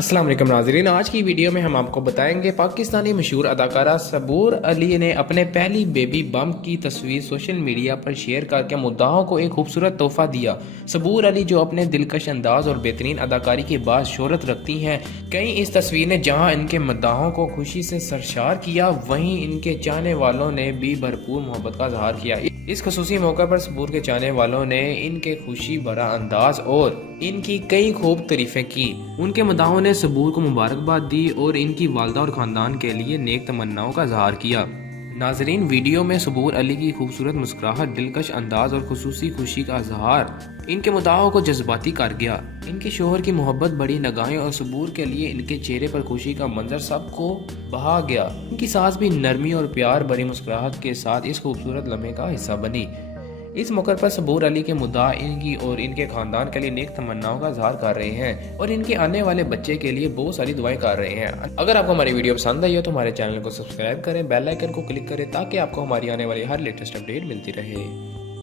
अस्सलाम वालेकुम नाज़रीन, आज की वीडियो में हम आपको बताएंगे पाकिस्तानी मशहूर अदाकारा सबूर अली ने अपने पहली बेबी बम्प की तस्वीर सोशल मीडिया पर शेयर करके मुद्दाओं को एक खूबसूरत तोहफा दिया। सबूर अली जो अपने दिलकश अंदाज और बेहतरीन अदाकारी के बाद शोहरत रखती हैं, कहीं इस तस्वीर ने जहां इनके मुद्दाओं को खुशी से सरशार किया, वहीं इनके चाहने वालों ने भी भरपूर मोहब्बत का इजहार किया। इस खसूसी मौके पर सबूर के चाहने वालों ने इनके खुशी भरा अंदाज और इनकी कई खूब तारीफें की। उनके मदाहों ने सबूर को मुबारकबाद दी और इनकी वालदा और ख़ानदान के लिए नेक तमन्नाओं का इजहार किया। नाजरीन, वीडियो में सबूर अली की खूबसूरत मुस्कुराहट, दिलकश अंदाज और खुसूसी खुशी का इजहार इनके मुद्दाओं को जज्बाती कर गया। इनके शोहर की मोहब्बत, बड़ी नगाहें और सबूर के लिए इनके चेहरे पर खुशी का मंजर सबको बहा गया। इनकी सास भी नरमी और प्यार भरी मुस्कुराहट के साथ इस खूबसूरत लम्हे का हिस्सा बनी। इस मौके पर सबूर अली के मुद्दा इनकी और इनके खानदान के लिए नेक तमन्नाओं का इजहार कर रहे हैं और इनके आने वाले बच्चे के लिए बहुत सारी दुआएं कर रहे हैं। अगर आपको हमारी वीडियो पसंद आई हो तो हमारे चैनल को सब्सक्राइब करें, बेल आइकन को क्लिक करें ताकि आपको हमारी आने वाली हर लेटेस्ट अपडेट मिलती रहे।